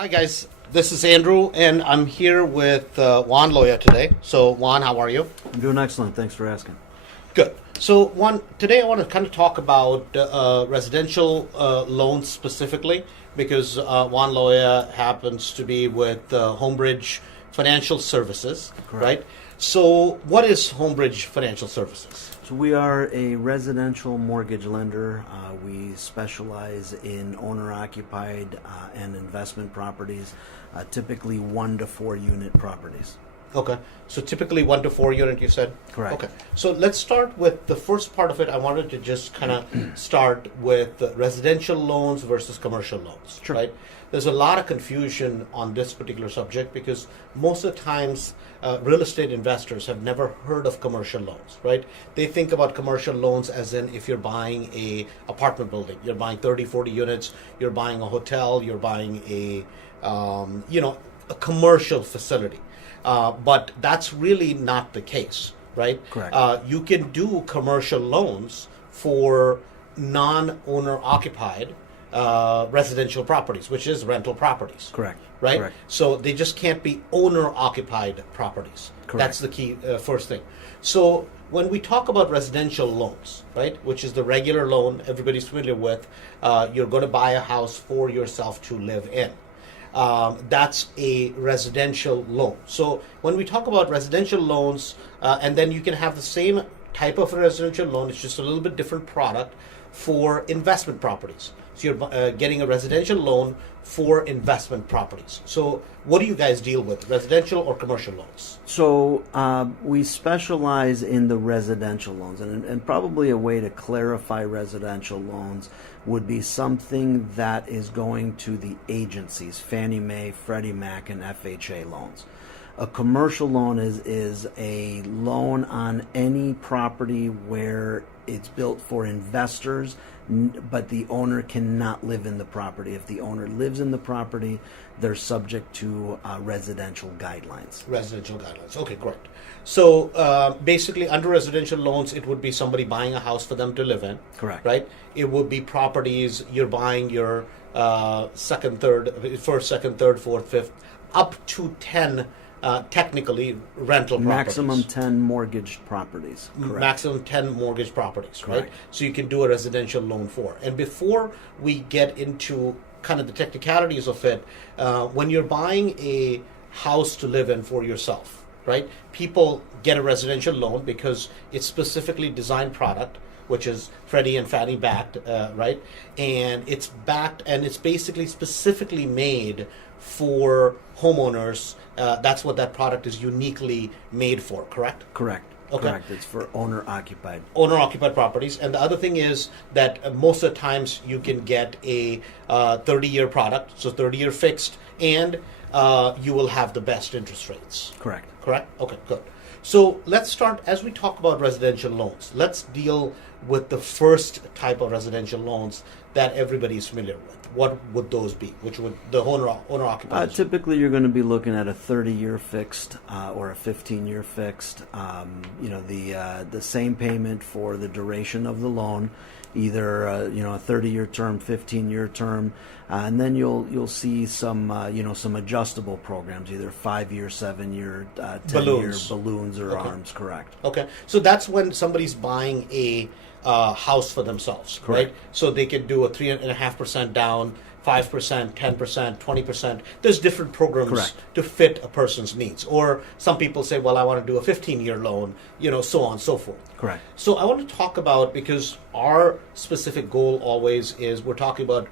Hi guys, this is Andrew, and I'm here with Juan Loya today. So Juan, how are you? I'm doing excellent. Thanks for asking. Good. So Juan, today I want to kind of talk about residential loans specifically because Juan Loya happens to be with HomeBridge Financial Services, Correct. right? So what is HomeBridge Financial Services? So we are a residential mortgage lender. We specialize in owner-occupied and investment properties, typically 1 to 4 unit properties. Okay, so typically 1 to 4 unit, you said? Correct. Okay, so let's start with the first part of it. I wanted to just kind of start with residential loans versus commercial loans, Sure. right? There's a lot of confusion on this particular subject because most of the times real estate investors have never heard of commercial loans, right? They think about commercial loans as in if you're buying a apartment building, you're buying 30, 40 units, you're buying a hotel, you're buying a commercial facility. But that's really not the case, right? Correct. You can do commercial loans for non-owner occupied residential properties, which is rental properties. Correct. Right? Correct. So they just can't be owner-occupied properties. Correct. That's the key first thing. So when we talk about residential loans, right, which is the regular loan everybody's familiar with, you're going to buy a house for yourself to live in. That's a residential loan. So when we talk about residential loans, and then you can have the same type of residential loan, it's just a little bit different product for investment properties. So you're getting a residential loan for investment properties. So what do you guys deal with, residential or commercial loans? So we specialize in the residential loans, and probably a way to clarify residential loans would be something that is going to the agencies, Fannie Mae, Freddie Mac, and FHA loans. A commercial loan is a loan on any property where it's built for investors, but the owner cannot live in the property. If the owner lives in the property, they're subject to residential guidelines. Residential guidelines. Okay, great. So basically, under residential loans, it would be somebody buying a house for them to live in. Correct. Right? It would be properties you're buying your first, second, third, fourth, fifth, up to 10 technically rental properties. Maximum 10 mortgaged properties. Correct. Maximum 10 mortgage properties, right? Correct. So you can do a residential loan for. And before we get into kind of the technicalities of it, when you're buying a house to live in for yourself, right? People get a residential loan because it's specifically designed product, which is Freddie and Fannie backed, right? And it's backed, and it's basically specifically made for homeowners. That's what that product is uniquely made for, correct? Correct. Okay. Correct. It's for owner-occupied. Owner-occupied properties. And the other thing is that most of the times you can get a 30-year product, so 30-year fixed, and you will have the best interest rates. Correct. Correct? Okay, good. So let's start, as we talk about residential loans, let's deal with the first type of residential loans that everybody is familiar with. What would those be? Which would the owner-occupied? Typically, you're going to be looking at a 30-year fixed or a 15-year fixed. The same payment for the duration of the loan, either a 30-year term, 15-year term, and then you'll see some some adjustable programs, either 5-year, 7-year, 10-year balloons or Okay. ARMs. Correct. Okay, so that's when somebody's buying a house for themselves, Correct. right? So they could do a 3.5% down, 5%, 10%, 20%. There's different programs Correct. to fit a person's needs. Or some people say, well, I want to do a 15-year loan, so on and so forth. Correct. So I want to talk about, because our specific goal always is we're talking about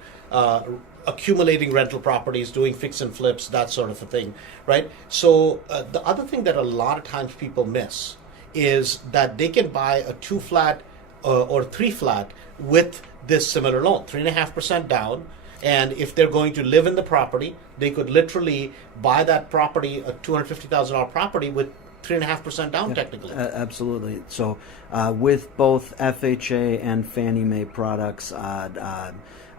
accumulating rental properties, doing fix and flips, that sort of a thing, right? So the other thing that a lot of times people miss is that they can buy a 2-flat or 3-flat with this similar loan, 3.5% down. And if they're going to live in the property, they could literally buy that property, a $250,000 property, with 3.5% down, technically. Absolutely. So with both FHA and Fannie Mae products, on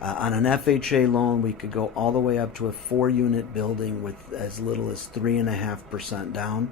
an FHA loan, we could go all the way up to a 4-unit building with as little as 3.5% down.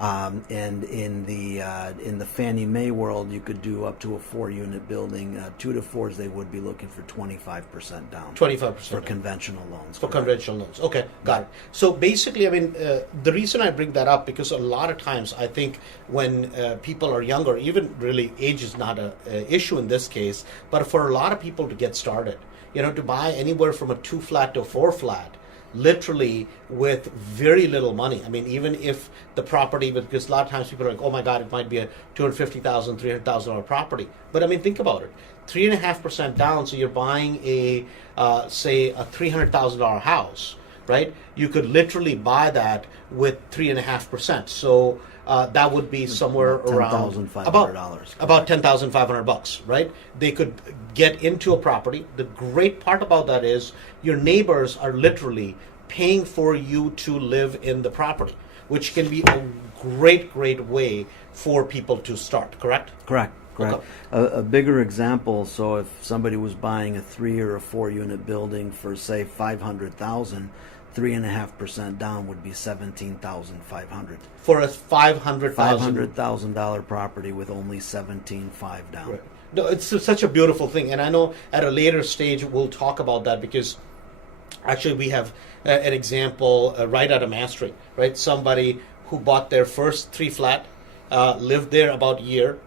And in the Fannie Mae world, you could do up to a 4-unit building. 2 to 4s, they would be looking for 25% down. 25% for conventional loans. For correct. conventional loans. Okay, got it. So basically, I mean, the reason I bring that up, because a lot of times I think when people are younger, even really age is not a issue in this case, but for a lot of people to get started, to buy anywhere from a 2-flat to a 4-flat, literally with very little money. I mean, even if the property, because a lot of times people are like, oh my God, it might be a $250,000, $300,000 property. But I mean, think about it. 3.5% down, so you're buying say a $300,000 house, right? You could literally buy that with 3.5%. So that would be somewhere around about $10,500, right? They could get into a property. The great part about that is your neighbors are literally paying for you to live in the property, which can be a great way for people to start. Correct? Correct. Okay. A bigger example. So if somebody was buying a 3 or a 4-unit building for say 500,000. 3.5% down would be $17,500 for a $500,000 property with only $17,500 down. Right. No, it's such a beautiful thing, and I know at a later stage we'll talk about that, because actually we have an example right out of Mastering, right? Somebody who bought their first 3-flat, lived there about a year,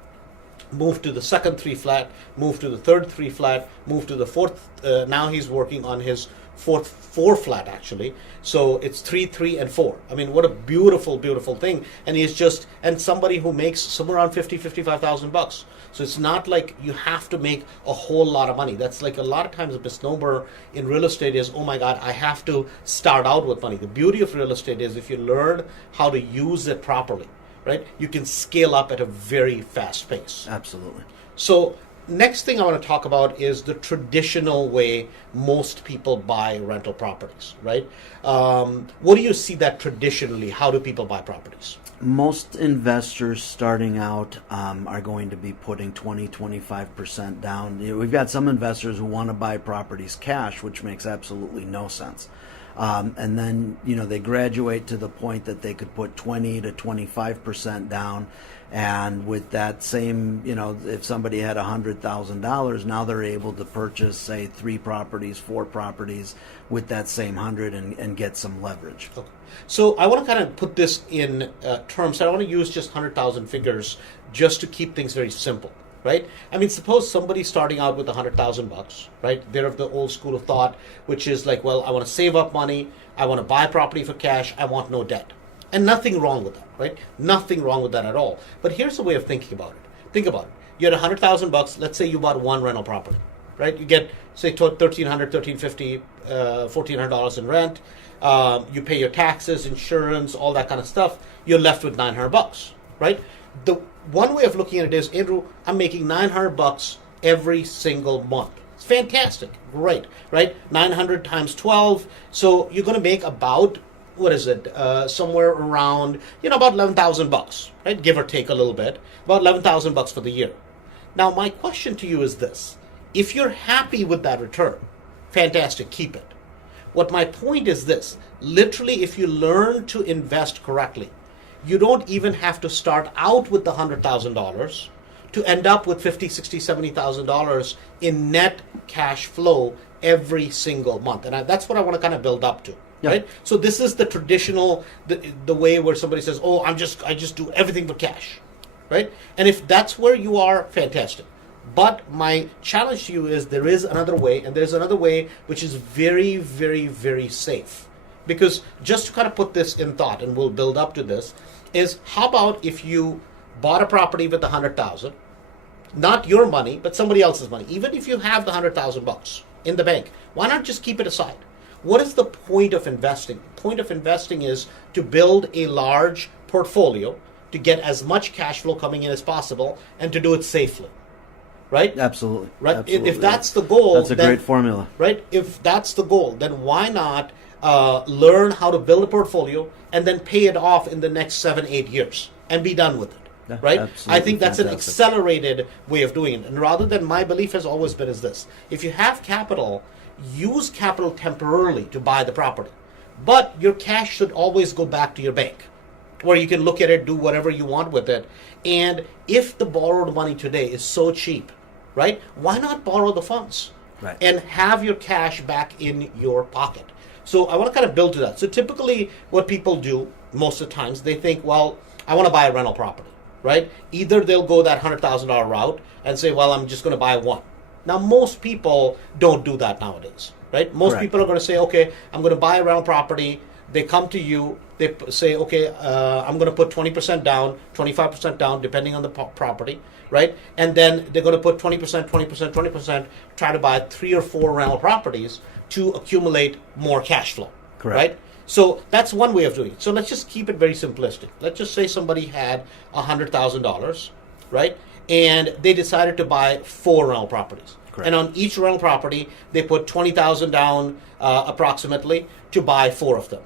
moved to the second 3-flat, moved to the third 3-flat, moved to the fourth. Now he's working on his fourth 4-flat actually. So it's 3, 3, and 4. I mean, what a beautiful thing. And he's and somebody who makes somewhere around $55,000. So it's not like you have to make a whole lot of money. That's like a lot of times a misnomer in real estate is, oh my God, I have to start out with money. The beauty of real estate is if you learn how to use it properly, right? You can scale up at a very fast pace. Absolutely. So next thing I want to talk about is the traditional way most people buy rental properties, right? What do you see that traditionally? How do people buy properties? Most investors starting out are going to be putting 20-25% down. We've got some investors who want to buy properties cash, which makes absolutely no sense. And then, they graduate to the point that they could put 20 to 25% down. And with that same, if somebody had $100,000, now they're able to purchase, say, 3 properties, 4 properties with that same 100 and get some leverage. Okay. So I want to kind of put this in terms. I don't want to use just 100,000 figures just to keep things very simple. Right? I mean, suppose somebody starting out with $100,000, right? They're of the old school of thought, which is like, well, I want to save up money. I want to buy property for cash. I want no debt. And nothing wrong with that, right? Nothing wrong with that at all. But here's the way of thinking about it. Think about it. You had $100,000. Let's say you bought one rental property, right? You get, say, $1,300, $1,350, $1,400 in rent. You pay your taxes, insurance, all that kind of stuff. You're left with $900, right? The one way of looking at it is, Andrew, I'm making $900 every single month. It's fantastic. Great, right? 900 times 12. So you're going to make about, somewhere around, about $11,000, right? Give or take a little bit. About $11,000 for the year. Now, my question to you is this. If you're happy with that return, fantastic, keep it. What my point is this. Literally, if you learn to invest correctly, you don't even have to start out with the $100,000 to end up with $50,000, $60,000, $70,000 in net cash flow every single month. And that's what I want to kind of build up to, right? So this is the traditional, the way where somebody says, oh, I just do everything but cash, right? And if that's where you are, fantastic. But my challenge to you is there is another way, and there's another way which is very, very, very safe. Because just to kind of put this in thought, and we'll build up to this, is how about if you bought a property with $100,000, not your money, but somebody else's money. Even if you have the $100,000 in the bank, why not just keep it aside? What is the point of investing? The point of investing is to build a large portfolio, to get as much cash flow coming in as possible, and to do it safely. Right? Absolutely. Right? Absolutely. If that's the goal, that's a great formula. Right? If that's the goal, then why not learn how to build a portfolio and then pay it off in the next 7-8 years and be done with it? Yeah, right? absolutely. I think that's fantastic. An accelerated way of doing it. And rather than, my belief has always been is this. If you have capital, use capital temporarily to buy the property. But your cash should always go back to your bank. where you can look at it, do whatever you want with it. And if the borrowed money today is so cheap, right, why not borrow the funds? Right. And have your cash back in your pocket. So I want to kind of build to that. So typically what people do most of the times, they think, well, I want to buy a rental property, right? Either they'll go that $100,000 route and say, well, I'm just going to buy one. Now, most people don't do that nowadays, right? Most Correct. people are going to say, okay, I'm going to buy a rental property. They come to you, they say, okay, I'm going to put 20% down, 25% down, depending on the property, right? And then they're going to put 20%, 20%, 20%, try to buy 3 or 4 rental properties to accumulate more cash flow, Correct. right? So that's one way of doing it. So let's just keep it very simplistic. Let's just say somebody had $100,000, right? And they decided to buy 4 rental properties. Correct. And on each rental property, they put $20,000 down approximately to buy 4 of them.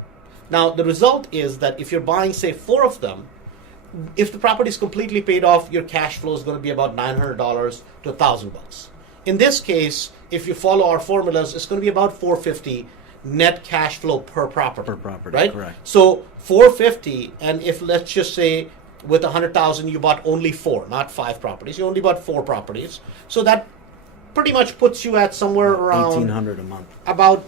Now, the result is that if you're buying, say, 4 of them, if the property is completely paid off, your cash flow is going to be about $900 to $1,000. In this case, if you follow our formulas, it's going to be about $450 net cash flow per property. Per property, right? correct. So $450, and if let's just say with $100,000 you bought only 4, not 5 properties, you only bought 4 properties. So that pretty much puts you at somewhere around $1,800 a month. About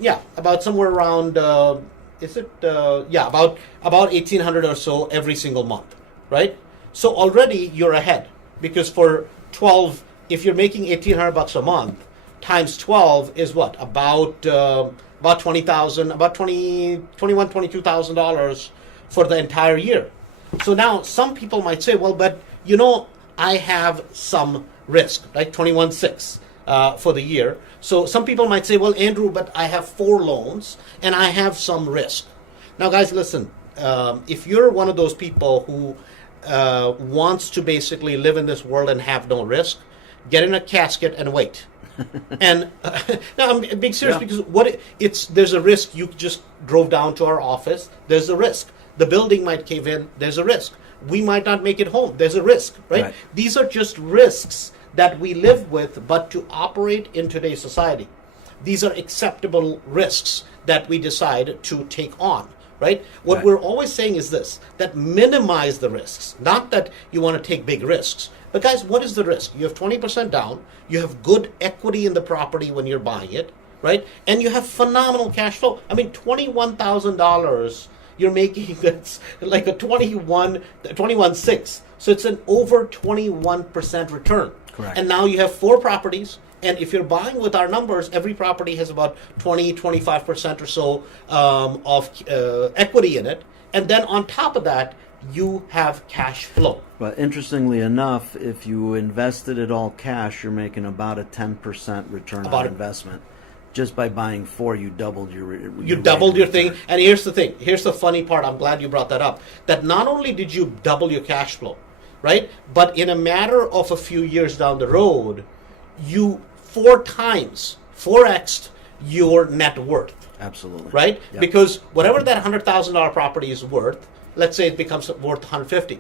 somewhere around about $1,800 or so every single month, right? So already you're ahead, because for 12, if you're making $1,800 a month times 12 is what, about $20,000, about $22,000 for the entire year. So now some people might say, well, but I have some risk, right? 21.6 for the year. So some people might say, well, Andrew, but I have 4 loans and I have some risk. Now, guys, listen, if you're one of those people who wants to basically live in this world and have no risk, get in a casket and wait. And now I'm being serious, because there's a risk. You just drove down to our office. There's a risk. The building might cave in. There's a risk. We might not make it home. There's a risk, right? These are just risks that we live with, but to operate in today's society, these are acceptable risks that we decide to take on, right? What we're always saying is this, that minimize the risks, not that you want to take big risks. But guys, what is the risk? You have 20% down, you have good equity in the property when you're buying it, right? And you have phenomenal cash flow. I mean, $21,000, you're making it's like a 21.6. So it's an over 21% return. Correct. And now you have 4 properties. And if you're buying with our numbers, every property has about 25% or so of equity in it. And then on top of that, you have cash flow. But interestingly enough, if you invested it all cash, you're making about a 10% return on investment. Just by buying 4, you doubled your thing. And here's the thing. Here's the funny part. I'm glad you brought that up. That not only did you double your cash flow, right? But in a matter of a few years down the road, you 4x'd your net worth. Absolutely. Right? Yep. Because whatever that $100,000 property is worth, let's say it becomes worth $150,000.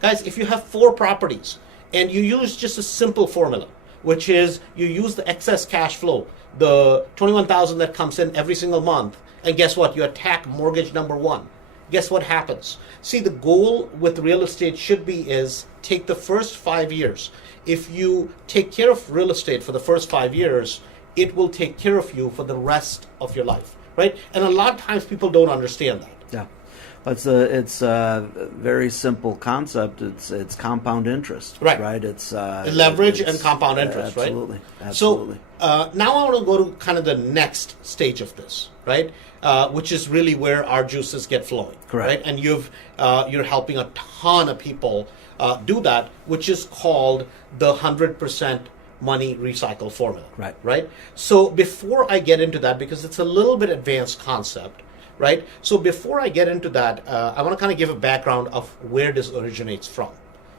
Guys, if you have 4 properties and you use just a simple formula, which is you use the excess cash flow, the $21,000 that comes in every single month, and guess what? You attack mortgage number 1. Guess what happens? See, the goal with real estate should be is take the first 5 years. If you take care of real estate for the first 5 years, it will take care of you for the rest of your life, right? And a lot of times people don't understand that. Yeah. It's a very simple concept. It's compound interest, right? It's leverage and compound interest, absolutely, right? Absolutely. So now I want to go to kind of the next stage of this, right? Which is really where our juices get flowing, correct? Right? And you're helping a ton of people do that, which is called the 100% money recycle formula, right? So before I get into that, because it's a little bit advanced concept. Right? So before I get into that, I want to kind of give a background of where this originates from,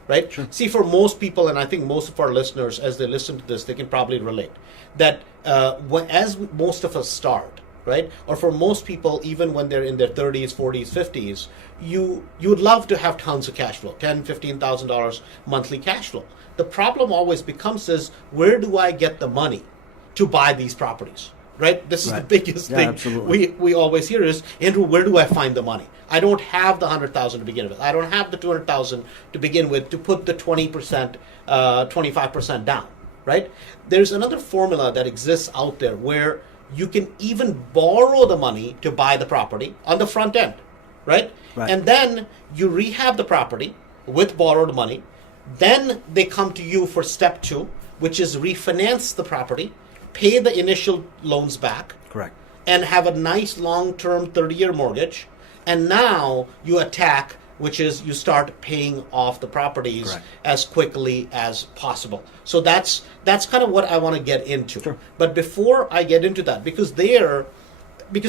right? Sure. See, for most people, and I think most of our listeners, as they listen to this, they can probably relate, that as most of us start, right? Or for most people, even when they're in their 30s, 40s, 50s, you would love to have tons of cash flow, $10,000, $15,000 monthly cash flow. The problem always becomes is, where do I get the money to buy these properties? right? This is the Right. biggest Yeah, thing absolutely. we always hear is, Andrew, where do I find the money? I don't have the 100,000 to begin with. I don't have the 200,000 to begin with to put the 20%, 25% down, right? There's another formula that exists out there where you can even borrow the money to buy the property on the front end, right? Right. And then you rehab the property with borrowed money. Then they come to you for step 2, which is refinance the property, pay the initial loans back, Correct. and have a nice long-term 30-year mortgage. And now you attack, which is you start paying off the properties Correct. as quickly as possible. So that's kind of what I want to get into. Sure. But before I get into that, because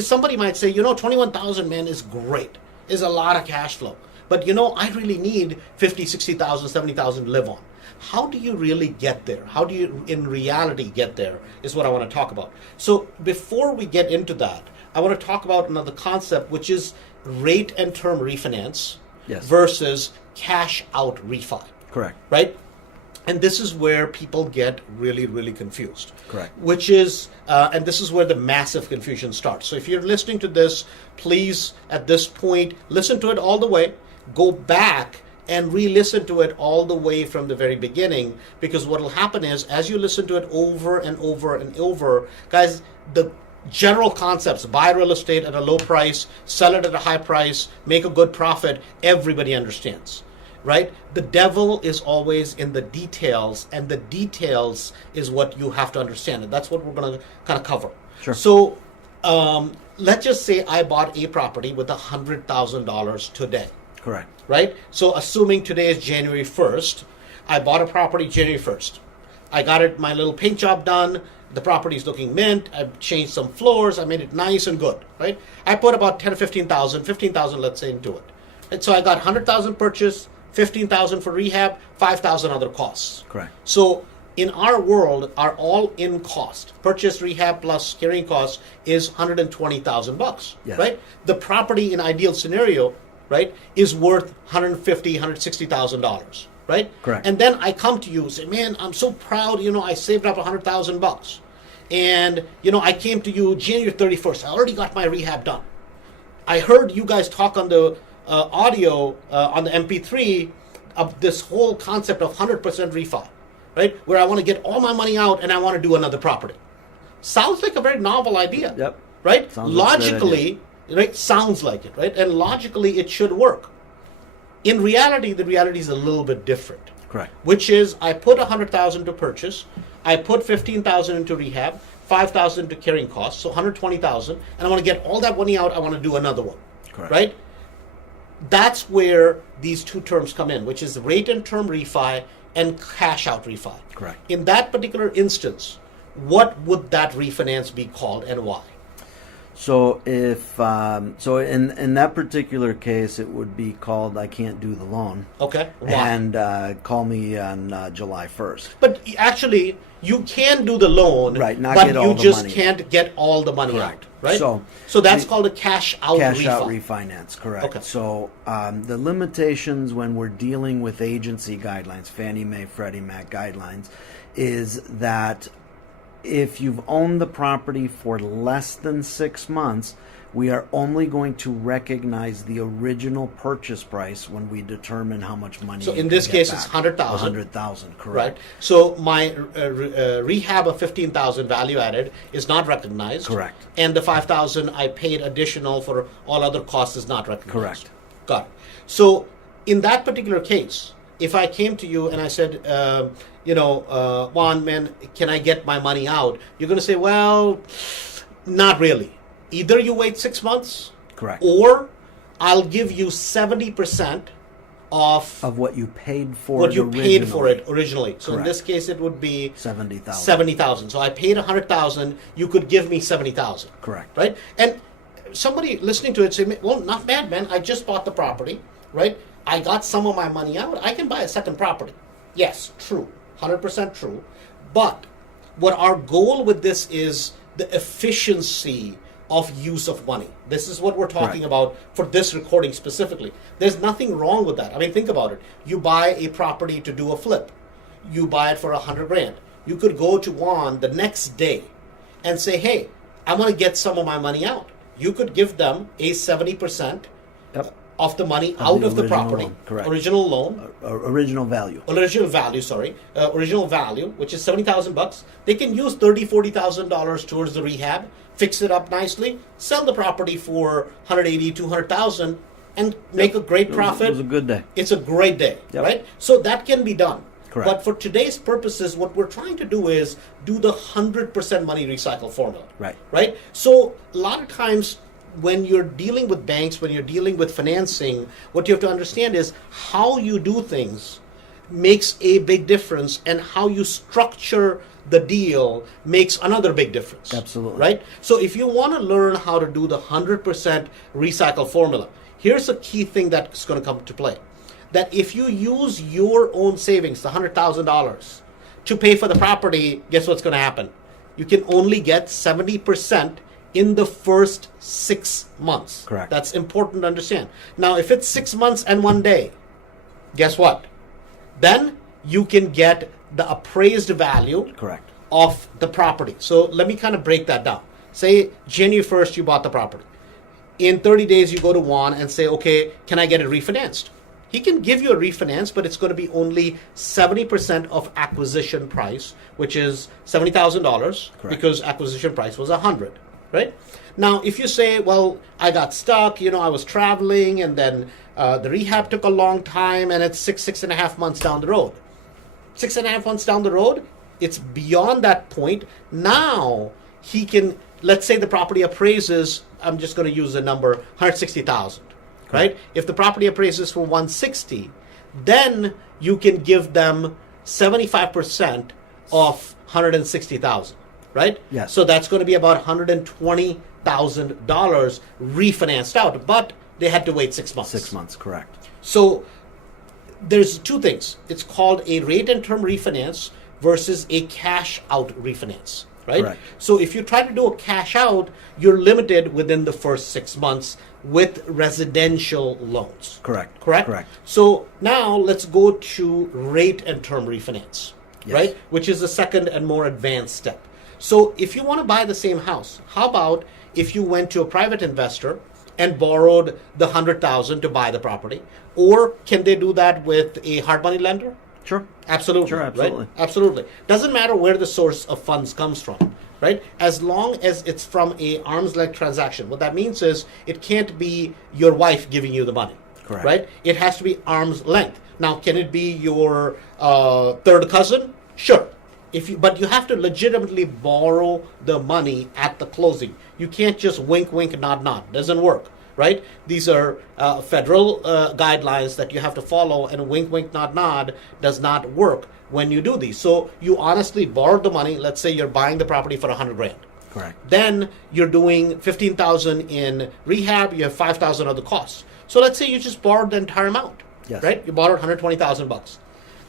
somebody might say, 21,000, man, is great, is a lot of cash flow. But I really need 50, 60,000, 70,000 to live on. How do you really get there? How do you in reality get there is what I want to talk about. So before we get into that, I want to talk about another concept, which is rate and term refinance Yes. versus cash out refi, Correct. right? And this is where people get really, really confused. Correct. Which is, and this is where the massive confusion starts. So if you're listening to this, please, at this point, listen to it all the way. Go back and re-listen to it all the way from the very beginning, because what will happen is, as you listen to it over and over and over, guys, the general concepts, buy real estate at a low price, sell it at a high price, make a good profit, everybody understands, right? The devil is always in the details, and the details is what you have to understand, and that's what we're going to kind of cover. Sure. So let's just say I bought a property with $100,000 today. Correct. Right? So assuming today is January 1st, I bought a property January 1st. I got my little paint job done. The property is looking mint. I've changed some floors. I made it nice and good, right? I put about 10 or 15,000, let's say, into it. And so I got 100,000 purchase, 15,000 for rehab, 5,000 other costs. Correct. So in our world, our all-in cost, purchase, rehab plus carrying costs, is $120,000, Yes. right? The property in ideal scenario, right, is worth $150,000, $160,000, right? Correct. And then I come to you and say, man, I'm so proud, I saved up $100,000. And, I came to you January 31st. I already got my rehab done. I heard you guys talk on the audio, on the MP3, of this whole concept of 100% refi, right? Where I want to get all my money out and I want to do another property. Sounds like a very novel idea. Yep. Right? Sounds like a great Logically, right? Sounds like it, right? And logically, it should work. In reality, the reality is a little bit different. Correct. Which is, I put 100,000 to purchase, I put 15,000 into rehab, 5,000 to carrying costs, so 120,000, and I want to get all that money out. I want to do another one. Correct. Right? That's where these two terms come in, which is rate and term refi and cash out refi. Correct. In that particular instance, what would that refinance be called and why? So if in that particular case, it would be called I can't do the loan. Okay. Why? And call me on July 1st. But actually, you can do the loan, Right, not but get you all the just money. can't get all the money Correct. out, right? So that's called a cash out Cash refi. out refinance, correct. Okay. So the limitations when we're dealing with agency guidelines, Fannie Mae, Freddie Mac guidelines, is that if you've owned the property for less than 6 months, we are only going to recognize the original purchase price when we determine how much money. So you in can this get case, back. it's 100,000. 100,000, correct. Right. So my rehab of 15,000 value added is not recognized. Correct. And the 5,000 I paid additional for all other costs is not recognized. Correct. Got it. So in that particular case, if I came to you and I said, Juan, man, can I get my money out? You're going to say, well, not really. Either you wait 6 months, Correct. or I'll give you 70% of what you paid for what it you paid for originally. it originally. So in Correct. this case, it would be 70,000. 70,000. So I paid 100,000. You could give me 70,000. Correct. Right. And somebody listening to it say, "Well, not bad, man. I just bought the property. Right. I got some of my money out. I can buy a second property." Yes, true, 100% true. But what our goal with this is the efficiency of use of money. This is what we're talking Correct. about for this recording specifically. There's nothing wrong with that. I mean, think about it. You buy a property to do a flip. You buy it for $100,000. You could go to Juan the next day and say, "Hey, I want to get some of my money out. You could give them a 70% Yep. of the money out of the original property. loan, correct. Original loan. Original value. Original value, original value, which is $70,000. They can use $40,000 towards the rehab, fix it up nicely, sell the property for $180,000, $200,000, and make a great profit. It was a good day. It's a great day, Yep. right? So that can be done. Correct. But for today's purposes, what we're trying to do is do the 100% money recycle formula. Right. Right? So a lot of times when you're dealing with banks, when you're dealing with financing, what you have to understand is how you do things makes a big difference, and how you structure the deal makes another big difference. Absolutely. Right? So if you want to learn how to do the 100% recycle formula, here's a key thing that's going to come to play. That if you use your own savings, the $100,000, to pay for the property, guess what's going to happen? You can only get 70% in the first 6 months. Correct. That's important to understand. Now, if it's 6 months and 1 day, guess what? Then you can get the appraised value Correct. of the property. So let me kind of break that down. Say January 1st, you bought the property. In 30 days, you go to Juan and say, okay, can I get it refinanced? He can give you a refinance, but it's going to be only 70% of acquisition price, which is $70,000, because acquisition price was $100,000, right? Now, if you say, well, I got stuck, I was traveling, and then the rehab took a long time, and it's 6.5 months down the road. 6.5 months down the road, it's beyond that point. Now, he can, let's say the property appraises, I'm just going to use the number, $160,000. Right? If the property appraises for $160,000, then you can give them 75% of $160,000. Right? Yes. So that's going to be about $120,000 refinanced out, but they had to wait 6 months. 6 months, correct. So there's two things. It's called a rate and term refinance versus a cash out refinance. Right? Correct. So if you try to do a cash out, you're limited within the first 6 months with residential loans. Correct. Correct? Correct. So now let's go to rate and term refinance, Yes. right? Which is the second and more advanced step. So if you want to buy the same house, how about if you went to a private investor and borrowed the $100,000 to buy the property? Or can they do that with a hard money lender? Sure. Absolutely. Sure, absolutely. Right? Absolutely. Doesn't matter where the source of funds comes from, right? As long as it's from a arm's length transaction. What that means is it can't be your wife giving you the money. Correct. Right? It has to be arm's length. Now, can it be your third cousin? Sure. But you have to legitimately borrow the money at the closing. You can't just wink, wink, nod, nod. Doesn't work. Right? These are federal guidelines that you have to follow, and wink, wink, nod, nod does not work when you do these. So you honestly borrowed the money. Let's say you're buying the property for $100,000. Correct. Then you're doing $15,000 in rehab. You have $5,000 of the costs. So let's say you just borrowed the entire amount. Yes. Right? You borrowed $120,000.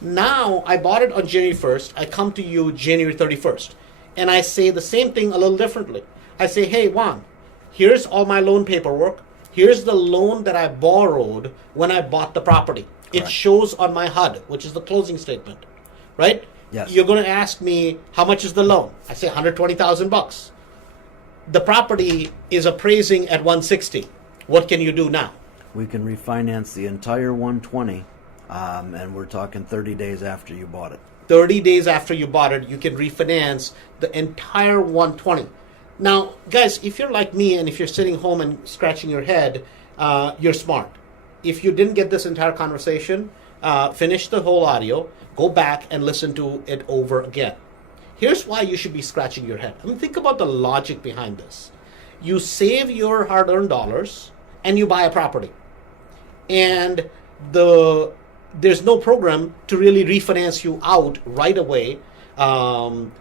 Now I bought it on January 1st. I come to you January 31st, and I say the same thing a little differently. I say, hey, Juan, here's all my loan paperwork. Here's the loan that I borrowed when I bought the property. It Correct. shows on my HUD, which is the closing statement, right? Yes. You're going to ask me, how much is the loan? I say $120,000. The property is appraising at $160,000. What can you do now? We can refinance the entire 120, and we're talking 30 days after you bought it. 30 days after you bought it, you can refinance the entire 120. Now, guys, if you're like me and if you're sitting home and scratching your head, you're smart. If you didn't get this entire conversation, finish the whole audio, go back and listen to it over again. Here's why you should be scratching your head. I mean, think about the logic behind this. You save your hard-earned dollars and you buy a property. And there's no program to really refinance you out right away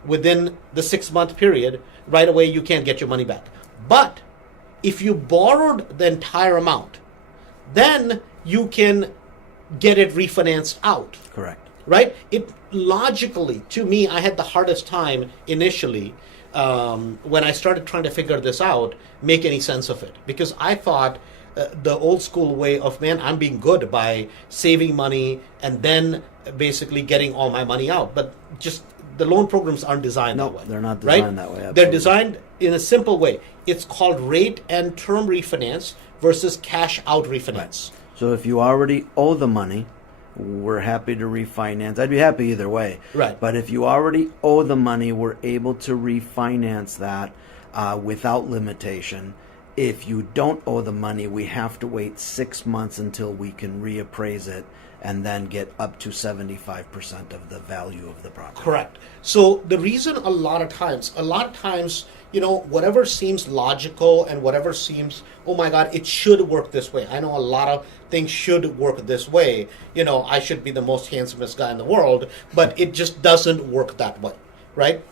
within the 6-month period. Right away, you can't get your money back. But if you borrowed the entire amount, then you can get it refinanced out. Correct. Right? It logically, to me, I had the hardest time initially when I started trying to figure this out, make any sense of it. Because I thought the old school way of, man, I'm being good by saving money and then basically getting all my money out. But just the loan programs aren't designed that way. They're not right? designed that way. They're Absolutely. designed in a simple way. It's called rate and term refinance versus cash out refinance. So if you already owe the money, we're happy to refinance. I'd be happy either way. Right. But if you already owe the money, we're able to refinance that without limitation. If you don't owe the money, we have to wait 6 months until we can reappraise it and then get up to 75% of the value of the property. Correct. So the reason a lot of times, whatever seems logical and whatever seems, oh my God, it should work this way. I know a lot of things should work this way. I should be the most handsomest guy in the world, but it just doesn't work that way, right?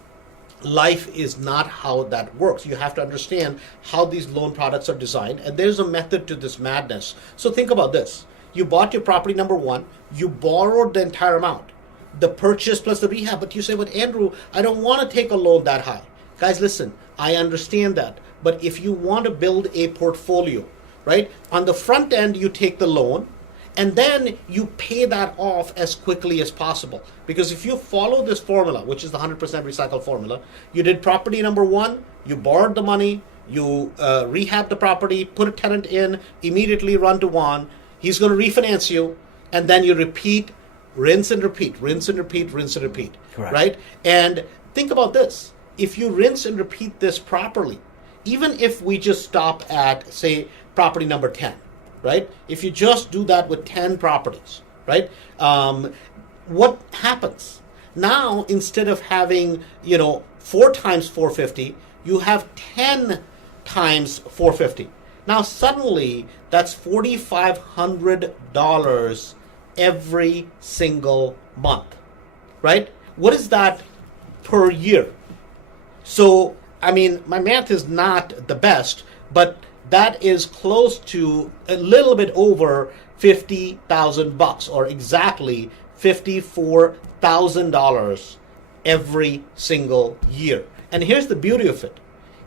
Life is not how that works. You have to understand how these loan products are designed, and there's a method to this madness. So think about this. You bought your property number one, you borrowed the entire amount, the purchase plus the rehab, but you say, but Andrew, I don't want to take a loan that high. Guys, listen, I understand that, but if you want to build a portfolio, right, on the front end, you take the loan, and then you pay that off as quickly as possible. Because if you follow this formula, which is the 100% recycled formula, you did property number one, you borrowed the money, you rehab the property, put a tenant in, immediately run to Juan, he's going to refinance you, and then you repeat, rinse and repeat, rinse and repeat, rinse and repeat. Correct. Right? And think about this. If you rinse and repeat this properly, even if we just stop at, say, property number 10, right? If you just do that with 10 properties, right? What happens? Now, instead of having, 4 times 450, you have 10 times 450. Now, suddenly, that's $4,500 every single month, right? What is that per year? So, my math is not the best, but that is close to a little bit over $50,000, or exactly $54,000 every single year. And here's the beauty of it.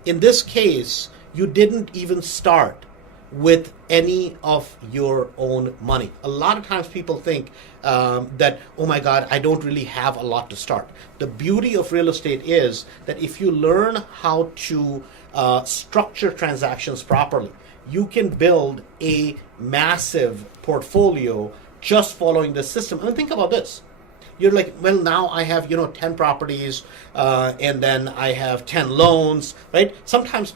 In this case, you didn't even start with any of your own money. A lot of times people think that, oh my God, I don't really have a lot to start. The beauty of real estate is that if you learn how to structure transactions properly, you can build a massive portfolio just following the system. Think about this. You're like, well, now I have, 10 properties, and then I have 10 loans, right? Sometimes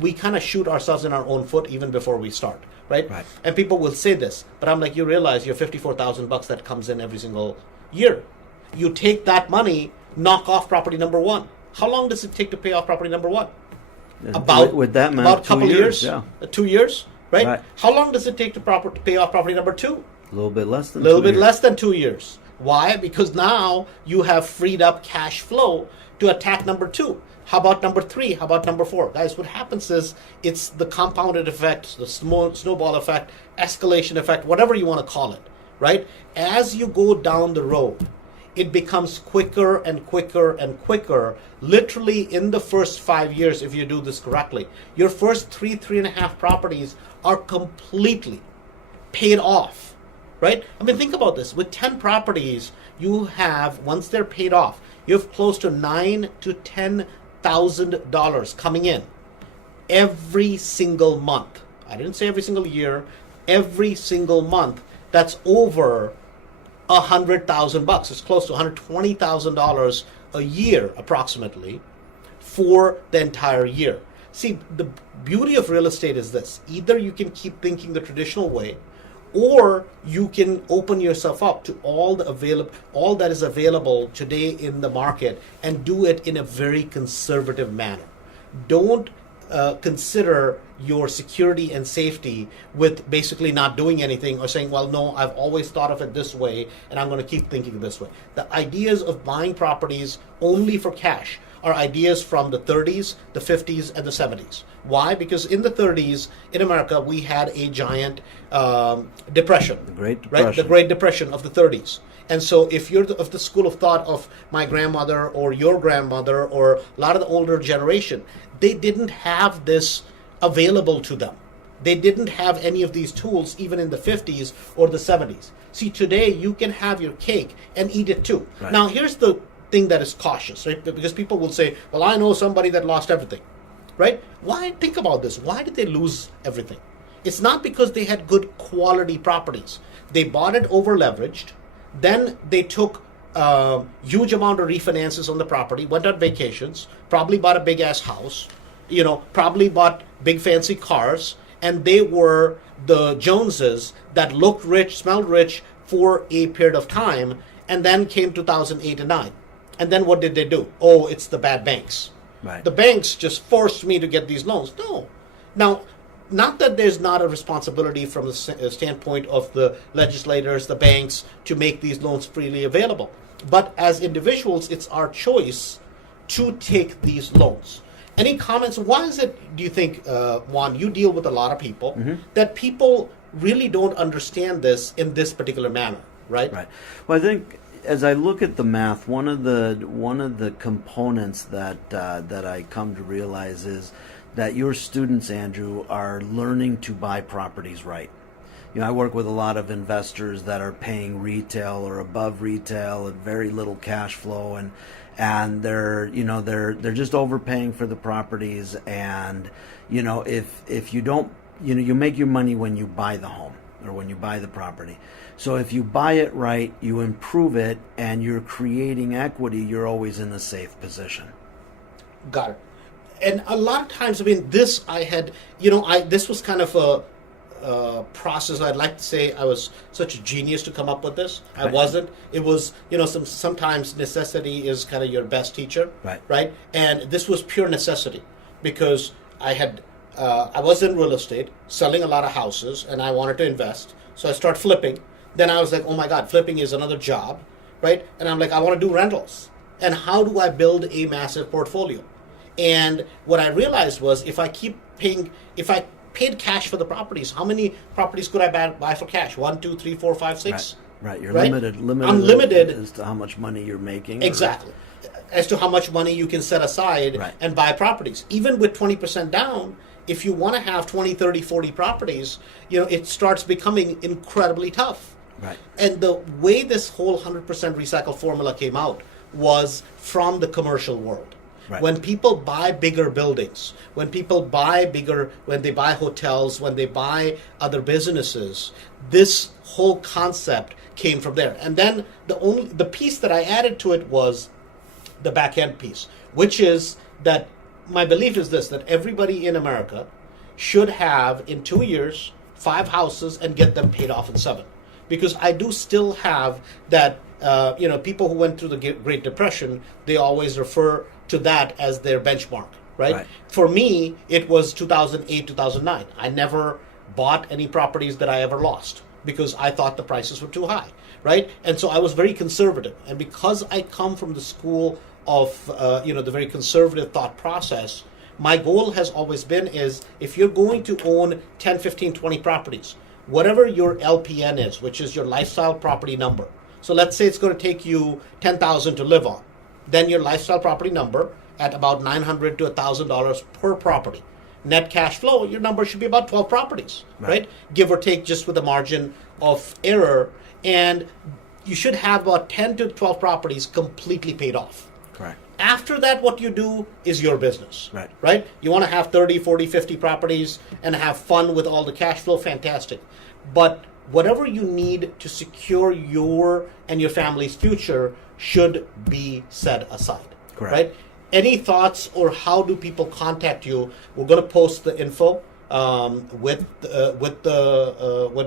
we kind of shoot ourselves in our own foot even before we start, right? And people will say this, but I'm like, you realize you have $54,000 that comes in every single year. You take that money, knock off property number one. How long does it take to pay off property number one? About a couple years, yeah. 2 years, right? How long does it take to pay off property number two? A little bit less than less than 2 years. Why? Because now you have freed up cash flow to attack number two. How about number three? How about number four? Guys, what happens is it's the compounded effect, the snowball effect, escalation effect, whatever you want to call it, right? As you go down the road, it becomes quicker and quicker and quicker. Literally in the first 5 years, if you do this correctly, your first 3.5 properties are completely paid off. Right? Think about this. With 10 properties, you have, once they're paid off, you have close to $9,000 to $10,000 coming in every single month. I didn't say every single year, every single month. That's over $100,000. It's close to $120,000 a year, approximately, for the entire year. See, the beauty of real estate is this. Either you can keep thinking the traditional way, or you can open yourself up to all that is available today in the market and do it in a very conservative manner. Don't consider your security and safety with basically not doing anything or saying, well, no, I've always thought of it this way and I'm going to keep thinking this way. The ideas of buying properties only for cash are ideas from the 30s, the 50s, and the 70s. Why? Because in the 30s, in America, we had a giant depression. The Great Depression. Right? The Great Depression of the 30s. And so if you're of the school of thought of my grandmother or your grandmother or a lot of the older generation, they didn't have this available to them. They didn't have any of these tools even in the 50s or the 70s. See, today you can have your cake and eat it too. Right. Now, here's the thing that is cautious, right? Because people will say, well, I know somebody that lost everything, right? Why? Think about this. Why did they lose everything? It's not because they had good quality properties. They bought it over leveraged. Then they took huge amount of refinances on the property, went on vacations, probably bought a big ass house, probably bought big fancy cars, and they were the Joneses that looked rich, smelled rich for a period of time, and then came 2008 and 9. And then what did they do? Oh, it's the bad banks. Right. The banks just forced me to get these loans. No. Now, not that there's not a responsibility from the standpoint of the legislators, the banks, to make these loans freely available. But as individuals, it's our choice to take these loans. Any comments? Why is it, do you think, Juan, you deal with a lot of people, that people really don't understand this in this particular manner, right? Right. Well, I think as I look at the math, one of the components that I come to realize is that your students, Andrew, are learning to buy properties right. I work with a lot of investors that are paying retail or above retail and very little cash flow, and they're just overpaying for the properties. And if you don't, you make your money when you buy the home or when you buy the property. So if you buy it right, you improve it, and you're creating equity, you're always in a safe position. Got it. And a lot of times, this was kind of a process. I'd like to say I was such a genius to come up with this. I wasn't. It was, sometimes necessity is kind of your best teacher, right? And this was pure necessity, because I was in real estate, selling a lot of houses, and I wanted to invest. So I started flipping. Then I was like, oh my God, flipping is another job, right? And I'm like, I want to do rentals. And how do I build a massive portfolio? And what I realized was, if I paid cash for the properties, how many properties could I buy for cash? 1, 2, 3, 4, 5, 6? Right. You're right? limited. I'm limited as to how much money you're making. Exactly. As to how much money you can set aside and buy properties. Even with 20% down, if you want to have 20, 30, 40 properties, it starts becoming incredibly tough. Right. And the way this whole 100% recycle formula came out was from the commercial world. Right. When people buy bigger buildings, when they buy hotels, when they buy other businesses, this whole concept came from there. And then the piece that I added to it was the back end piece, which is that my belief is this, that everybody in America should have, in 2 years, 5 houses and get them paid off in 7. Because I do still have that, people who went through the Great Depression, they always refer to that as their benchmark, right? For me, it was 2008, 2009. I never bought any properties that I ever lost because I thought the prices were too high, right? And so I was very conservative. And because I come from the school of, the very conservative thought process, my goal has always been is, if you're going to own 10, 15, 20 properties, whatever your LPN is, which is your lifestyle property number. So let's say it's going to take you $10,000 to live on. Then your lifestyle property number at about $900 to $1,000 per property. Net cash flow, your number should be about 12 properties, right? Give or take, just with a margin of error. And you should have about 10 to 12 properties completely paid off. Correct. After that, what you do is your business, right? You want to have 30, 40, 50 properties and have fun with all the cash flow, fantastic. But whatever you need to secure your and your family's future should be set aside, right? Any thoughts, or how do people contact you? We're going to post the info when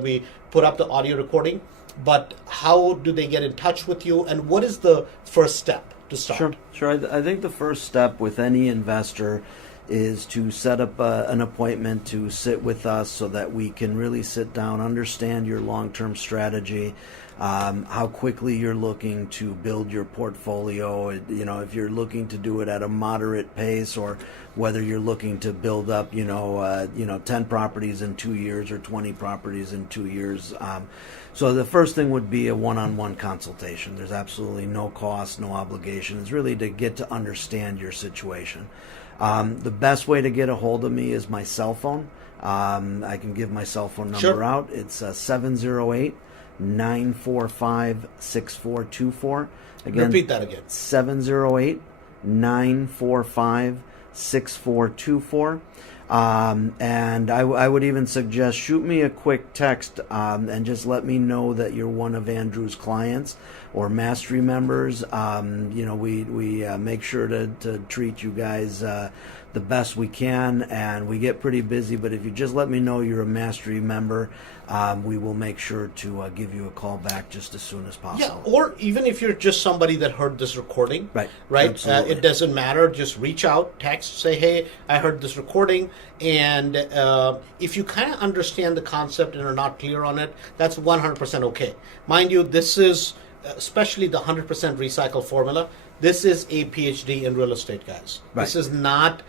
we put up the audio recording. But how do they get in touch with you, and what is the first step to start? Sure. I think the first step with any investor is to set up an appointment to sit with us so that we can really sit down, understand your long-term strategy, how quickly you're looking to build your portfolio, if you're looking to do it at a moderate pace, or whether you're looking to build up, 10 properties in 2 years or 20 properties in 2 years. So the first thing would be a one-on-one consultation. There's absolutely no cost, no obligation. It's really to get to understand your situation. The best way to get a hold of me is my cell phone. I can give my cell phone number out. It's 708 708-945-6424. Again, Repeat that again. 708-945-6424. And I would even suggest shoot me a quick text and just let me know that you're one of Andrew's clients or mastery members. We make sure to treat you guys the best we can, and we get pretty busy, but if you just let me know you're a mastery member, we will make sure to give you a call back just as soon as possible. Yeah, or even if you're just somebody that heard this recording, right? It doesn't matter. Just reach out, text, say, hey, I heard this recording, and if you kind of understand the concept and are not clear on it, that's 100% okay. Mind you, this is, especially the 100% recycle formula, this is a PhD in real estate, guys. Right. This is not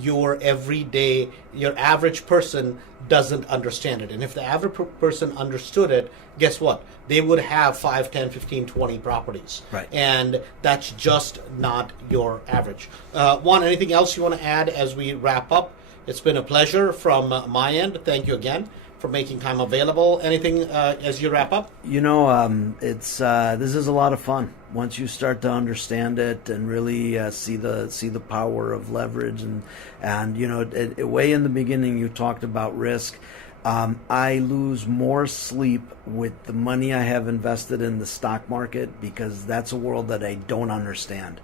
your everyday, your average person doesn't understand it. And if the average person understood it, guess what? They would have 5, 10, 15, 20 properties. Right. And that's just not your average. Juan, anything else you want to add as we wrap up? It's been a pleasure from my end. Thank you again for making time available. Anything as you wrap up? This is a lot of fun once you start to understand it and really see the power of leverage and way in the beginning you talked about risk. I lose more sleep with the money I have invested in the stock market because that's a world that I don't understand.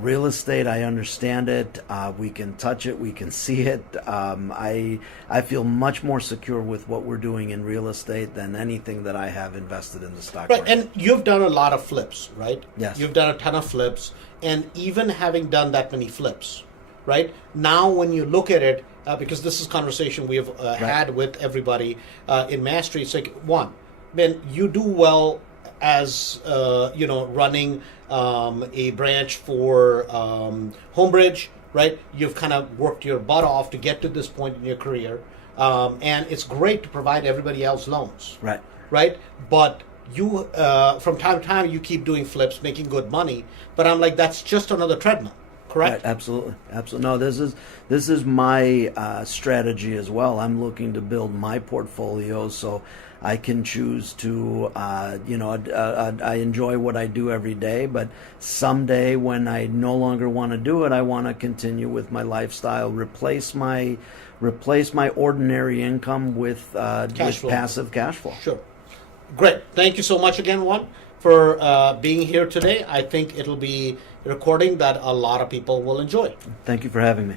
Real estate, I understand it. We can touch it. We can see it. I feel much more secure with what we're doing in real estate than anything that I have invested in the stock market. Right, and you've done a lot of flips, right? Yes. You've done a ton of flips, and even having done that many flips, right? Now when you look at it, because this is a conversation we have had with everybody in Mastery, it's like, one, man, you do well as running a branch for HomeBridge, right? You've kind of worked your butt off to get to this point in your career, and it's great to provide everybody else loans, right? But you, from time to time, you keep doing flips, making good money. But I'm like, that's just another treadmill. Correct? Right, absolutely. No, this is my strategy as well. I'm looking to build my portfolio so I can choose to, I enjoy what I do every day, but someday when I no longer want to do it, I want to continue with my lifestyle, replace my ordinary income with passive cash flow. Sure. Great. Thank you so much again, Juan, for being here today. I think it'll be a recording that a lot of people will enjoy. Thank you for having me.